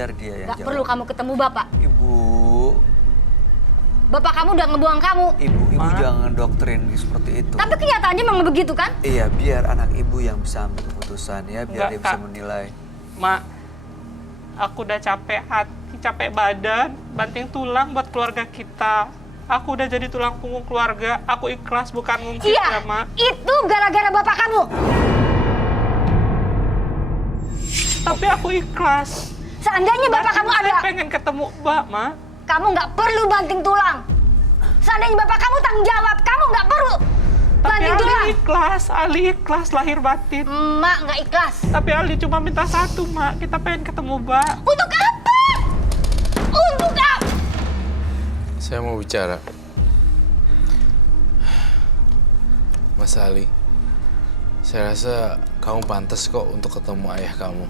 biar dia yang Gak jawab. perlu kamu ketemu bapak. Ibu. Bapak kamu udah ngebuang kamu. Ibu jangan doktrin seperti itu. Tapi kenyataannya memang begitu kan? Iya, biar anak ibu yang bisa ambil keputusan ya, biar Enggak, dia bisa Kak. menilai. Mak, aku udah capek hati, capek badan, banting tulang buat keluarga kita. Aku udah jadi tulang punggung keluarga. Aku ikhlas bukan ngungkit Iya, ya, Mak. itu gara-gara bapak kamu. Tapi aku ikhlas. Seandainya bapak kamu ada, Saya pengen ketemu Mbak, Mak. kamu nggak perlu banting tulang. Seandainya bapak kamu tanggung jawab, kamu nggak perlu Tapi banting tulang. Ali ikhlas lahir batin. Emak nggak ikhlas. Tapi Ali cuma minta satu, Mak. Kita pengen ketemu Mbak. Untuk apa? Untuk apa? Saya mau bicara. Mas Ali, saya rasa kamu pantas kok untuk ketemu ayah kamu.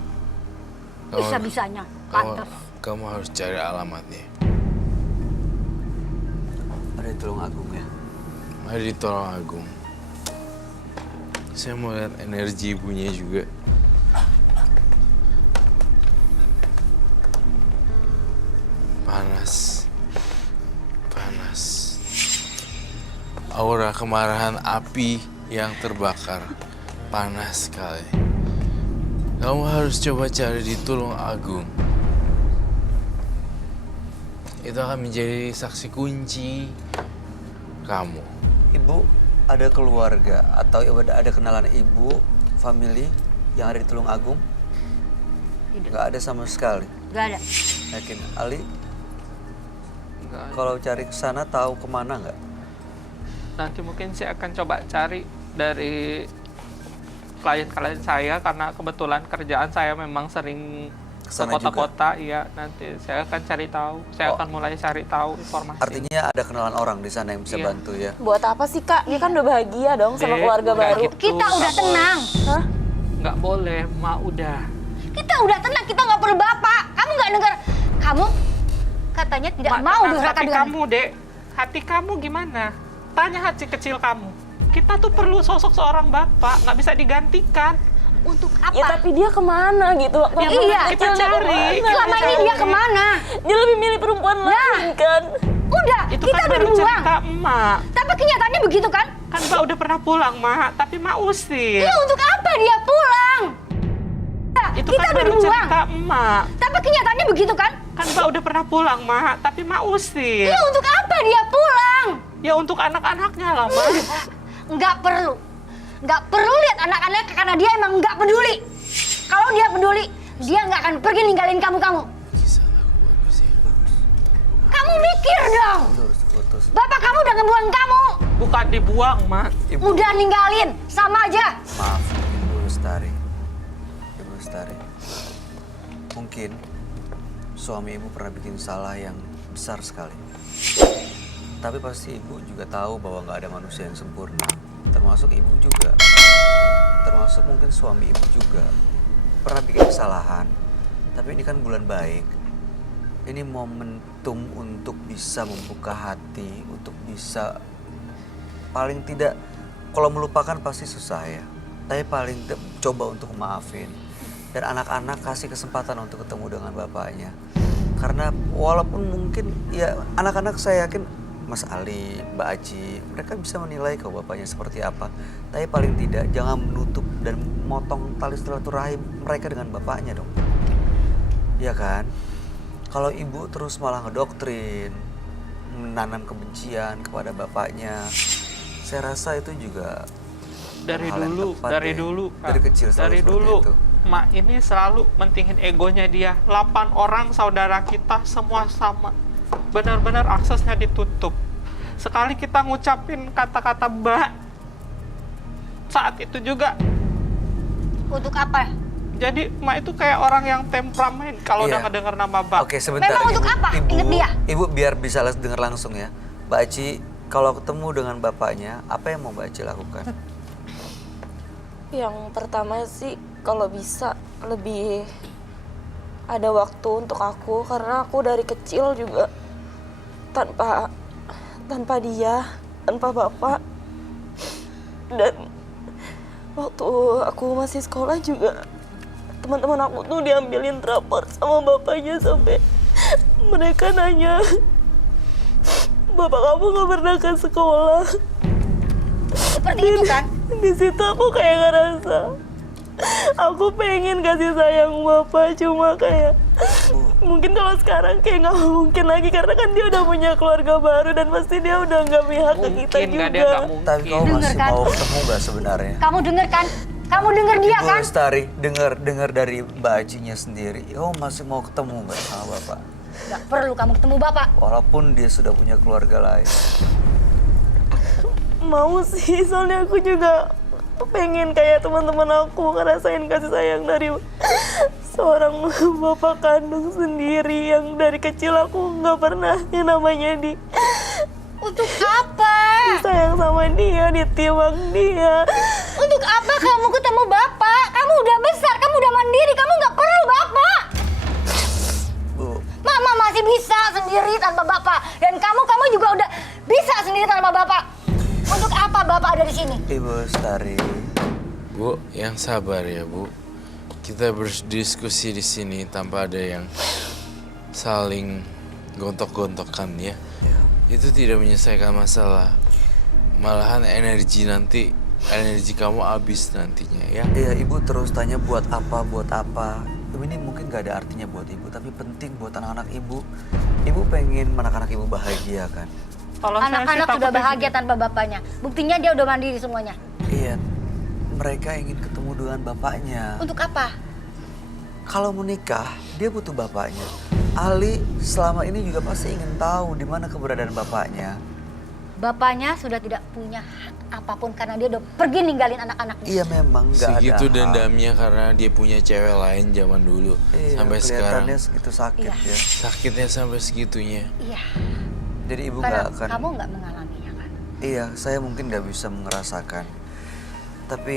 Bisa-bisanya, pantas. Kamu harus cari alamatnya. Ada di Tulung Agung ya. Ada di Tulung Agung. Saya mau lihat energi ibunya juga. Panas. Panas. Aura kemarahan api yang terbakar. Panas sekali. Kamu harus coba cari di Tulung Agung. Itu akan menjadi saksi kunci kamu. Ibu ada keluarga atau ada kenalan ibu, family yang ada di Tulung Agung? Tidak. Nggak ada sama sekali. Nggak ada. Yakin? Ali, Enggak. kalau cari ke sana tahu kemana nggak? Nanti mungkin saya akan coba cari dari klien-klien saya karena kebetulan kerjaan saya memang sering ke Kesana kota-kota. Iya, nanti saya akan cari tahu. Saya akan mulai cari tahu informasi. Artinya ada kenalan orang di sana yang bisa Iya. bantu ya? Buat apa sih Kak? Dia kan udah bahagia dong sama Dek, keluarga nggak baru. gitu. Kita udah Nggak tenang. Hah? Nggak boleh, Mak, udah. Kita udah tenang, kita nggak perlu bapak. Kamu nggak dengar? Kamu katanya tidak Mak, mau tenang, durhaka tapi dengan kamu, Dek, hati kamu gimana? Tanya hati kecil kamu. Kita tuh perlu sosok seorang bapak, nggak bisa digantikan. untuk apa? Ya tapi dia kemana gitu? Waktu Ya, iya, kita kecil dia cari. kemana? Selama ini dia kemana? Dia lebih milih perempuan lain kan? Udah, Itu kita kan udah baru dibuang. cerita emak. Tapi kenyataannya begitu kan? Kan Mbak udah pernah pulang, Mak. Tapi Mak usir. Iya, untuk apa dia pulang? Ya, Itu kita kan udah baru dibuang. cerita emak. Tapi kenyataannya begitu kan? Kan Mbak udah pernah pulang, Mak. Tapi Mak usir. Iya, untuk apa dia pulang? Ya untuk anak-anaknya lah, Mak. Nggak perlu. Nggak perlu lihat anak-anak karena dia emang nggak peduli. Kalau dia peduli, dia nggak akan pergi ninggalin kamu-kamu. Kisah lagu bagus ya. Kamu mikir dong. Putus. Bapak kamu udah ngebuang kamu. Bukan dibuang, Mak. Ibu, Udah ninggalin, sama aja. maaf, Ibu Lestari. Ibu Lestari. Mungkin suami ibu pernah bikin salah yang besar sekali. Tapi pasti ibu juga tahu bahwa nggak ada manusia yang sempurna. Termasuk ibu juga. Termasuk mungkin suami ibu juga. Pernah bikin kesalahan. Tapi ini kan bulan baik. Ini momentum untuk bisa membuka hati, untuk bisa paling tidak, kalau melupakan pasti susah ya. Tapi paling tidak coba untuk maafin. Dan anak-anak kasih kesempatan untuk ketemu dengan bapaknya. Karena walaupun mungkin ya anak-anak saya yakin Mas Ali, Mbak Aji, mereka bisa menilai kalau bapaknya seperti apa. Tapi paling tidak jangan menutup dan motong tali silaturahim mereka dengan bapaknya dong. Iya kan? Kalau ibu terus malah ngedoktrin, menanam kebencian kepada bapaknya, saya rasa itu juga Dari hal yang dulu, tepat dari ya. dulu. Dari kecil selalu Dari seperti dulu. itu. Mak ini selalu mentingin egonya dia. 8 orang saudara kita semua sama. Benar-benar aksesnya ditutup. Sekali kita ngucapin kata-kata Mbak, saat itu juga. Untuk apa? Jadi Mak itu kayak orang yang temperamen kalau Iya. udah ngedenger nama Mbak. Oke, sebentar. Memang untuk apa? Ingat dia. Ibu biar bisa dengar langsung ya. Mbak Aci, kalau ketemu dengan bapaknya, apa yang mau Mbak Aci lakukan? Yang pertama sih kalau bisa lebih ada waktu untuk aku karena aku dari kecil juga tanpa dia, tanpa bapak. Dan waktu aku masih sekolah juga teman-teman aku tuh diambilin rapor sama bapaknya sampai mereka nanya, bapak kamu nggak pernah ke sekolah. Seperti itu kan? Di situ aku kayak ngerasa aku pengen kasih sayang bapak, cuma kayak mungkin kalau sekarang kayak nggak mungkin lagi karena kan dia udah punya keluarga baru dan pasti dia udah nggak pihak ke kita Mungkin nggak, dia juga. nggak mungkin. Tapi kamu Dengar masih kan? mau ketemu nggak sebenarnya? Kamu denger kan? Kamu denger dia Ibu kan? Lestari, dengar dari Mbak Ajinya sendiri. Kamu masih mau ketemu nggak sama bapak? Gak perlu kamu ketemu bapak. Walaupun dia sudah punya keluarga lain. Mau sih, soalnya aku juga pengen kayak teman-teman aku ngerasain kasih sayang dari seorang bapak kandung sendiri yang dari kecil aku nggak pernah yang namanya Untuk apa? sayang sama dia, ditimbang dia. Untuk apa kamu ketemu bapak? Kamu udah besar, kamu udah mandiri, kamu nggak perlu bapak. Bu, Mama masih bisa sendiri tanpa bapak. Dan kamu juga udah bisa sendiri tanpa bapak. Untuk apa bapak ada di sini? Ibu Lestari. Bu, yang sabar ya Bu. Kita berdiskusi di sini tanpa ada yang saling gontok-gontokan ya. Itu tidak menyelesaikan masalah. Malahan energi kamu habis nantinya ya. Iya, ibu terus tanya buat apa. Ini mungkin gak ada artinya buat ibu, tapi penting buat anak-anak ibu. Ibu pengen anak-anak ibu bahagia kan? Kalau saya sih Anak-anak sudah takutnya bahagia tanpa bapaknya. Buktinya dia udah mandiri semuanya. Iya, mereka ingin ketemu dengan bapaknya. Untuk apa? Kalau menikah, dia butuh bapaknya. Ali selama ini juga pasti ingin tahu di mana keberadaan bapaknya. Bapaknya sudah tidak punya hak apapun karena dia udah pergi ninggalin anak-anaknya. Iya memang nggak ada. Segitu hak. dendamnya karena dia punya cewek lain zaman dulu. Iya, Sampai sekarang kelihatannya segitu sakit Iya. ya. sakitnya sampai segitunya. Iya. Jadi ibu Karena nggak akan. kamu nggak mengalaminya kan? Iya, saya mungkin nggak bisa merasakan. Tapi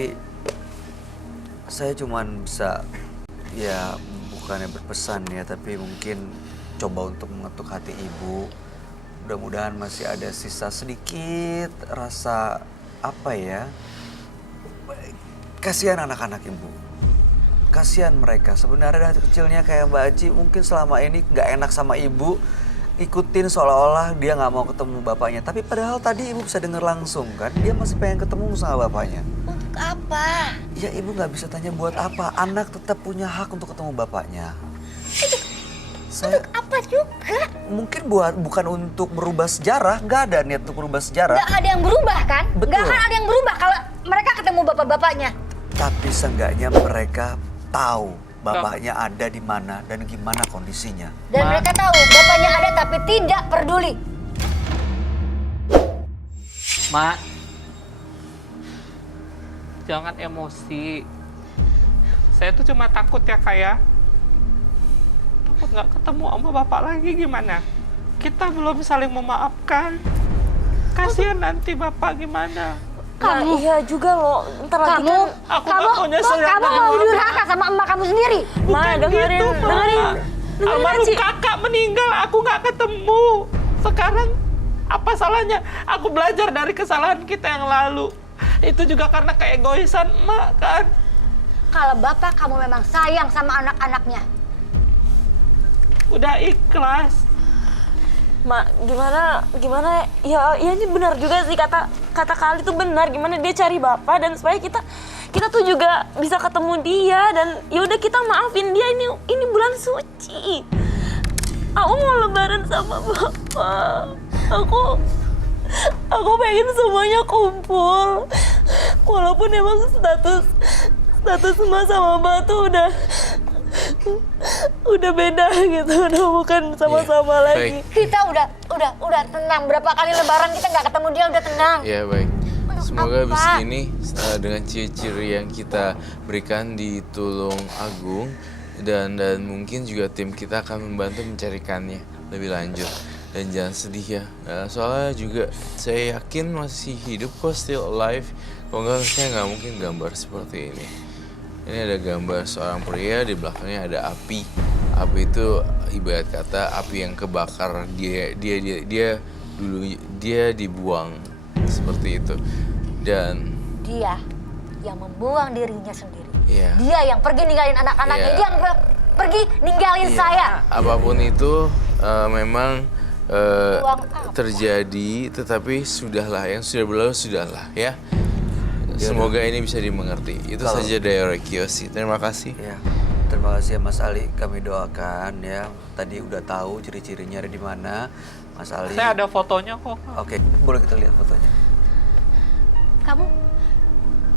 saya cuman bisa ya bukannya berpesan ya, tapi mungkin coba untuk mengetuk hati ibu. Mudah-mudahan masih ada sisa sedikit rasa apa ya? Kasihan anak-anak ibu. Kasihan mereka. Sebenarnya dari kecilnya kayak Mbak Aji mungkin selama ini nggak enak sama ibu. Ikutin seolah-olah dia nggak mau ketemu bapaknya. Tapi padahal tadi ibu bisa dengar langsung kan. Dia masih pengen ketemu sama bapaknya. Untuk apa? Ya ibu nggak bisa tanya buat apa. Anak tetap punya hak untuk ketemu bapaknya. Untuk apa juga? Mungkin bukan untuk merubah sejarah. Nggak ada niat untuk merubah sejarah. Nggak ada yang berubah kan? Betul. Nggak akan ada yang berubah kalau mereka ketemu bapak-bapaknya. Tapi seenggaknya mereka tahu bapaknya ada di mana dan gimana kondisinya. Dan mereka tahu bapaknya ada tapi tidak peduli. Mak, jangan emosi. Saya tuh cuma takut ya kayak takut nggak ketemu sama bapak lagi gimana? Kita belum saling memaafkan. Kasihan nanti bapak gimana? Nah, iya juga loh, ntar lagi kan Aku nggak punya sayang kamu mau durhaka sama emak kamu sendiri. Ma, dengerin, gitu, dengerin, almarhum Ci. kakak meninggal, aku nggak ketemu. Sekarang apa salahnya? Aku belajar dari kesalahan kita yang lalu. Itu juga karena keegoisan emak kan. Kalau bapak kamu memang sayang sama anak-anaknya. Udah ikhlas. Ma, gimana ya ini benar juga sih kata Kali tuh benar, gimana dia cari bapak dan supaya kita tuh juga bisa ketemu dia dan ya udah kita maafin dia, ini bulan suci. Aku mau lebaran sama bapak. Aku pengen semuanya kumpul. Walaupun emang status emak sama bapak tuh udah beda gitu, udah bukan sama-sama Iya, lagi. baik. Kita udah tenang. Berapa kali lebaran kita nggak ketemu dia udah tenang. Ya baik. Untuk Semoga apa? abis ini dengan ciri-ciri yang kita berikan di Tulung Agung dan mungkin juga tim kita akan membantu mencarikannya lebih lanjut. Dan jangan sedih ya. Soalnya juga saya yakin masih hidup kok, still alive. Kalau nggak saya nggak mungkin gambar seperti ini. Ini ada gambar seorang pria, di belakangnya ada api. Api itu ibarat kata api yang kebakar, dia dibuang seperti itu. Dan Dia yang membuang dirinya sendiri. Iya. Dia yang pergi ninggalin anak-anaknya, Iya. dia yang pergi ninggalin Iya. saya. Apapun itu memang Uang apa? terjadi, tetapi sudahlah, yang sudah berlalu sudahlah ya. Semoga ini bisa dimengerti. Itu Kalau- saja dari Kiyoshi. Terima kasih. Ya, terima kasih ya Mas Ali. Kami doakan ya. Tadi udah tahu ciri-cirinya ada di mana, Mas Ali. Saya ada fotonya kok. Oke, boleh kita lihat fotonya.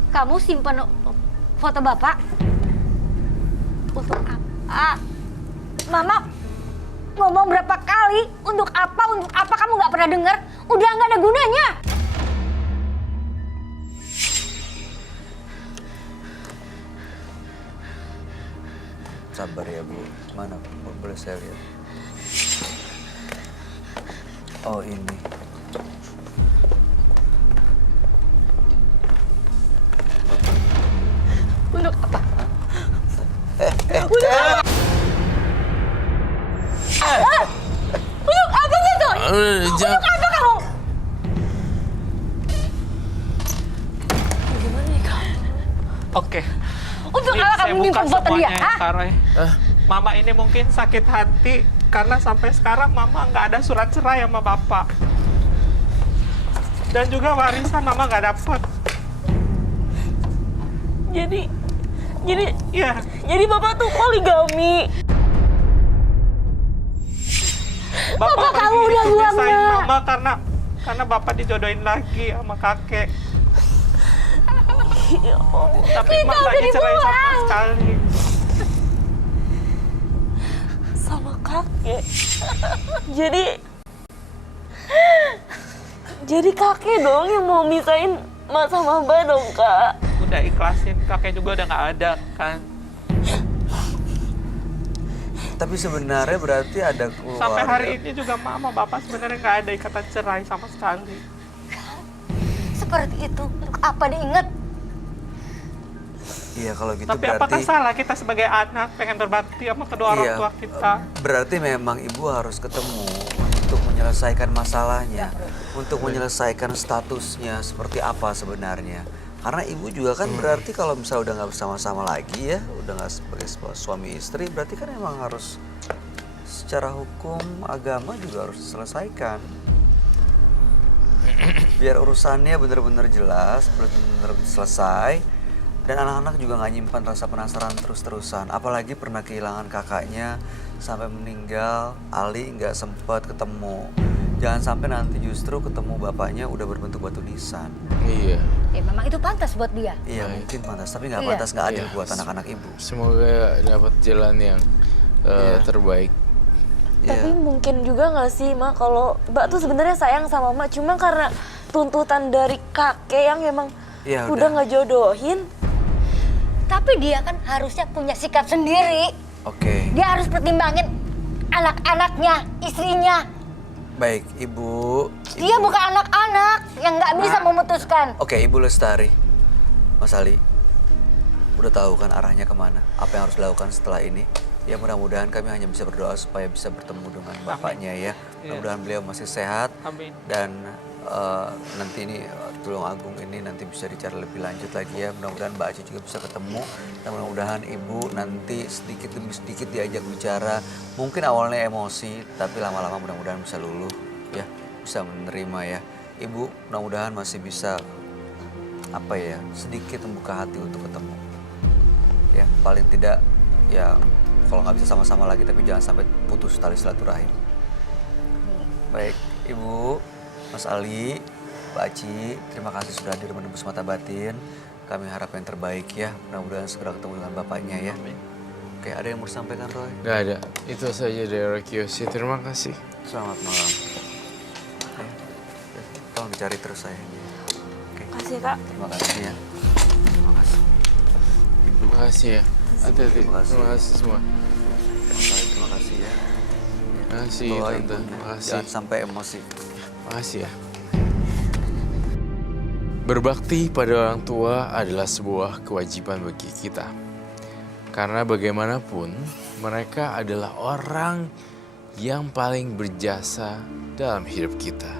Kamu simpan foto Bapak? Untuk apa? Mama ngomong berapa kali? Untuk apa? Untuk apa kamu nggak pernah dengar? Udah nggak ada gunanya. Sabar ya Bu. Mana boleh saya lihat? Oh ini. Untuk apa? Untuk apa gitu? Jangan. Apa kamu? Gimana nih Kak? Oke. Untuk Ini apa saya kamu buka nyimpen foto dia? semuanya ya, Hah? Kak Roy. Mama ini mungkin sakit hati karena sampai sekarang Mama nggak ada surat cerai sama Bapak. Dan juga warisan Mama nggak dapet. Jadi Iya, jadi Bapak tuh poligami. Bapak kamu pergi udah buang, misahin Nak. Mama karena Bapak dijodohin lagi sama kakek. Ya Allah. Tapi Mama nggak dicerai sama sekali. Sama kakek. Jadi kakek dong yang mau misahin Mak sama Mbak dong, Kak. Udah ikhlasin, kakek juga udah nggak ada kan. Tapi sebenarnya berarti ada keluarga. Sampai hari ini juga Mama Bapak sebenarnya nggak ada ikatan cerai sama sekali. Seperti itu. Untuk apa diingat? Iya kalau gitu Tapi berarti. apakah salah kita sebagai anak pengen berbakti sama kedua orang Iya, tua kita? berarti memang ibu harus ketemu untuk menyelesaikan masalahnya, untuk menyelesaikan statusnya seperti apa sebenarnya. Karena ibu juga kan berarti kalau misalnya udah nggak bersama-sama lagi ya, udah nggak sebagai suami istri, berarti kan emang harus secara hukum agama juga harus diselesaikan. Biar urusannya benar-benar jelas, benar-benar selesai. Dan anak-anak juga nggak nyimpan rasa penasaran terus-terusan. Apalagi pernah kehilangan kakaknya sampai meninggal, Ali nggak sempat ketemu. Jangan sampai nanti justru ketemu bapaknya udah berbentuk batu nisan. Iya. Ya memang itu pantas buat dia. Iya Baik. mungkin pantas, tapi nggak Iya. pantas, nggak adil Iya. buat anak-anak ibu. Semoga dapat jalan yang Iya. terbaik. Tapi Iya. mungkin juga nggak sih, Mak, kalau Mbak tuh sebenarnya sayang sama Mak, cuma karena tuntutan dari kakek yang emang Iya, udah udah. nggak jodohin. Tapi dia kan harusnya punya sikap sendiri. Oke, Dia harus pertimbangin anak-anaknya, istrinya. baik ibu. Dia bukan anak-anak yang nggak bisa memutuskan. Oke, Ibu Lestari, Mas Ali, udah tahu kan arahnya kemana? Apa yang harus dilakukan setelah ini? Ya mudah-mudahan kami hanya bisa berdoa supaya bisa bertemu dengan bapaknya ya. Mudah-mudahan beliau masih sehat Amin. dan nanti ini Tulung Agung ini nanti bisa dicari lebih lanjut lagi ya. Mudah-mudahan Mbak Aci juga bisa ketemu dan mudah-mudahan Ibu nanti sedikit demi sedikit diajak bicara. Mungkin awalnya emosi, tapi lama-lama mudah-mudahan bisa luluh ya, bisa menerima ya. Ibu mudah-mudahan masih bisa apa ya, sedikit membuka hati untuk ketemu. Ya, paling tidak ya kalau nggak bisa sama-sama lagi tapi jangan sampai putus tali silaturahim. Baik, Ibu, Mas Ali, Mbak Aci, terima kasih sudah hadir menembus mata batin. Kami harap yang terbaik ya, mudah-mudahan segera ketemu dengan bapaknya ya. Oke, ada yang mau disampaikan Roy? Nggak ada. Itu saja dari Kiyoshi. Terima kasih. Selamat malam. Oke, tolong dicari terus saya. Oke, Kasih, Kak. terima kasih ya. Terima kasih. Ibu, Terima kasih ya. Hati-hati. Terima kasih. Terima kasih semua. Mas Ali, terima kasih ya. Terima kasih Doa Tante. ibunya, Terima kasih. jangan sampai emosi. Terima kasih ya. Berbakti pada orang tua adalah sebuah kewajiban bagi kita. Karena bagaimanapun mereka adalah orang yang paling berjasa dalam hidup kita.